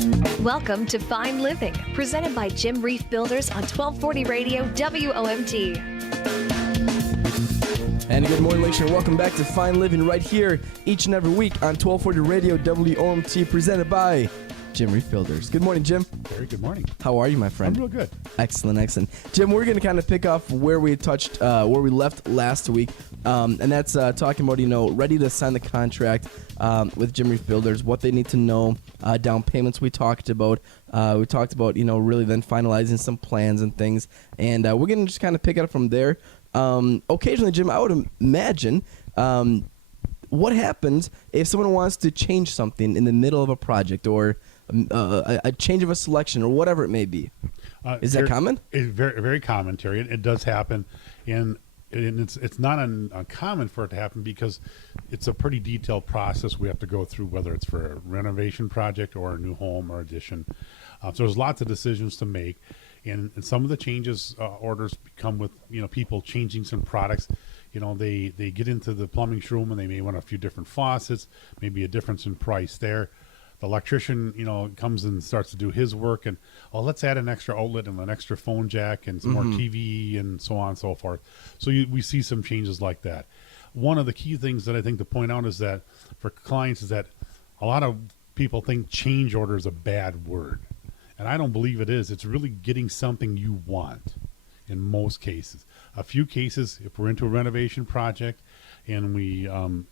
Welcome to Fine Living, presented by Jim Reif Builders on 1240 Radio WOMT. And good morning, Lakeshore. Welcome back to Fine Living right here each and every week on 1240 Radio WOMT, presented by Jim Reif Builders. Good morning, Jim. Very good morning. How are you, my friend? I'm real good. Excellent, excellent. Jim, we're going to kind of pick off where we where we left last week, and that's talking about, ready to sign the contract with Jim Reif Builders, what they need to know, down payments we talked about. Really then finalizing some plans and things, and we're going to just kind of pick it up from there. Occasionally, Jim, I would imagine, what happens if someone wants to change something in the middle of a project or a change of a selection or whatever it may be? Is that common? It's very, very common, Terry. It does happen, and it's not uncommon for it to happen because it's a pretty detailed process we have to go through, whether it's for a renovation project or a new home or addition. So there's lots of decisions to make, and some of the changes orders come with people changing some products. They get into the plumbing room and they may want a few different faucets, maybe a difference in price there. The electrician, comes and starts to do his work, and let's add an extra outlet and an extra phone jack and some more TV and so on and so forth. So we see some changes like that. One of the key things that I think to point out is that for clients is that a lot of people think change order is a bad word, and I don't believe it is. It's really getting something you want in most cases. A few cases, if we're into a renovation project and we open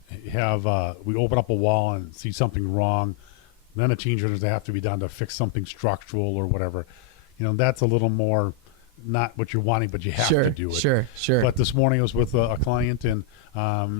up a wall and see something wrong, then a change order have to be done to fix something structural or whatever. That's a little more not what you're wanting, but you have to do it. Sure. But this morning I was with a client, and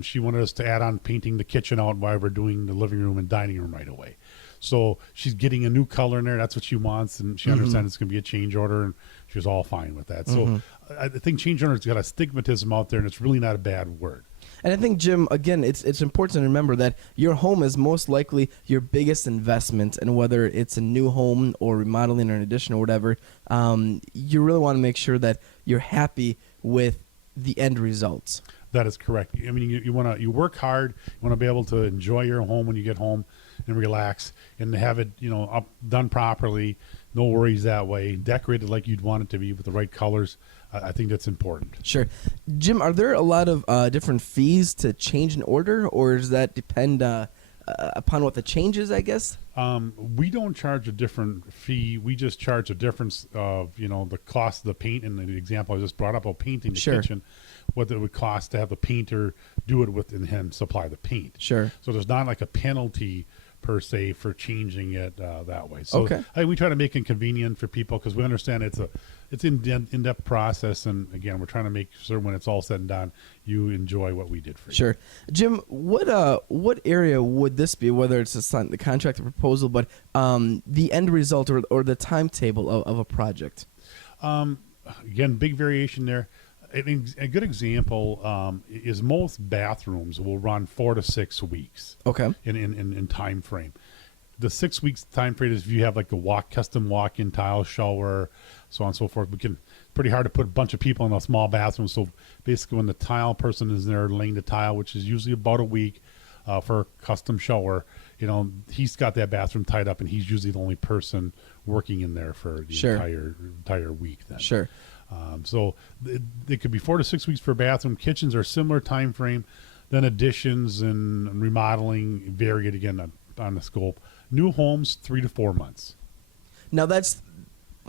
she wanted us to add on painting the kitchen out while we're doing the living room and dining room right away. So she's getting a new color in there. That's what she wants, and she understands it's going to be a change order, and she was all fine with that. So I think change order's got a stigmatism out there, and it's really not a bad word. And I think, Jim, again, it's important to remember that your home is most likely your biggest investment, and whether it's a new home or remodeling or an addition or whatever, you really want to make sure that you're happy with the end results. That is correct. I mean, you work hard. You want to be able to enjoy your home when you get home and relax, and to have it done properly, no worries that way, decorated like you'd want it to be with the right colors. I think that's important. Sure. Jim, are there a lot of different fees to change an order, or does that depend upon what the change is, I guess? We don't charge a different fee. We just charge a difference of, the cost of the paint. And the example I just brought up of painting the kitchen, what it would cost to have the painter do it with and him supply the paint. Sure. So there's not like a penalty per se for changing it that way. So we try to make it convenient for people because we understand it's in-depth process, and again, we're trying to make sure when it's all said and done, you enjoy what we did for you. Sure. Jim, what area would this be, whether it's the contract or proposal, but the end result or the timetable of a project? Again, big variation there. A good example is most bathrooms will run 4 to 6 weeks. Okay. In time frame. The 6 weeks time frame is if you have like a custom walk-in tile shower, so on and so forth. Pretty hard to put a bunch of people in a small bathroom. So basically, when the tile person is there laying the tile, which is usually about a week for a custom shower, he's got that bathroom tied up, and he's usually the only person working in there for the entire week. Then. Sure. So it could be 4 to 6 weeks for bathroom. Kitchens are similar time frame. Then additions and remodeling vary again on the scope. New homes, 3 to 4 months. Now that's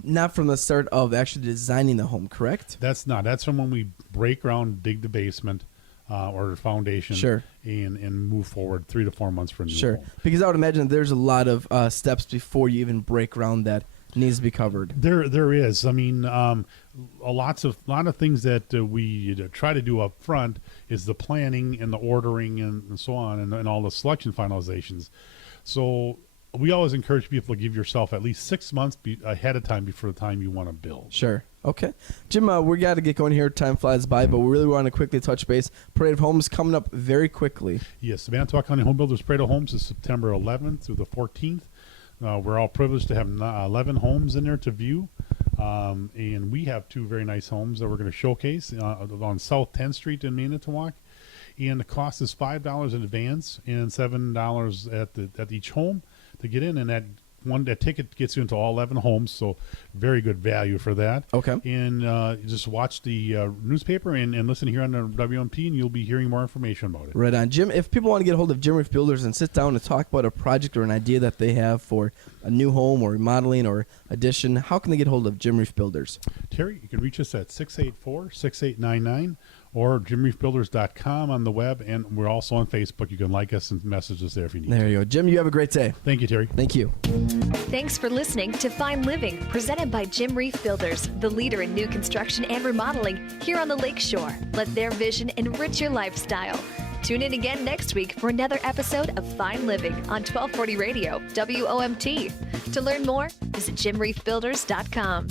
not from the start of actually designing the home, correct? That's not. That's from when we break ground, dig the basement or foundation, and move forward 3 to 4 months for a new home. Because I would imagine there's a lot of steps before you even break ground that needs to be covered. There is. I mean, a lot of things that we try to do up front is the planning and the ordering and so on, and all the selection finalizations. So we always encourage people to give yourself at least 6 months ahead of time before the time you want to build. Sure. Okay. Jim, we got to get going here. Time flies by, but we really want to quickly touch base. Parade of Homes coming up very quickly. Yes, the Manitowoc County Home Builders Parade of Homes is September 11th through the 14th. We're all privileged to have 11 homes in there to view, and we have 2 very nice homes that we're going to showcase on South 10th Street in Manitowoc. And the cost is $5 in advance and $7 at each home to get in, and that that ticket gets you into all 11 homes, so very good value for that. Okay. And just watch the newspaper and listen here on the WMT, and you'll be hearing more information about it. Right on. Jim, if people want to get a hold of Jim Reif Builders and sit down and talk about a project or an idea that they have for a new home or remodeling or addition, how can they get a hold of Jim Reif Builders? Terry, you can reach us at 684-6899 or jimreifbuilders.com on the web, and we're also on Facebook. You can like us and message us there if you need. There you go. Jim, you have a great day. Thank you, Terry. Thank you. Thanks for listening to Fine Living, presented by Jim Reif Builders, the leader in new construction and remodeling here on the Lakeshore. Let their vision enrich your lifestyle. Tune in again next week for another episode of Fine Living on 1240 Radio, WOMT. To learn more, visit jimreifbuilders.com.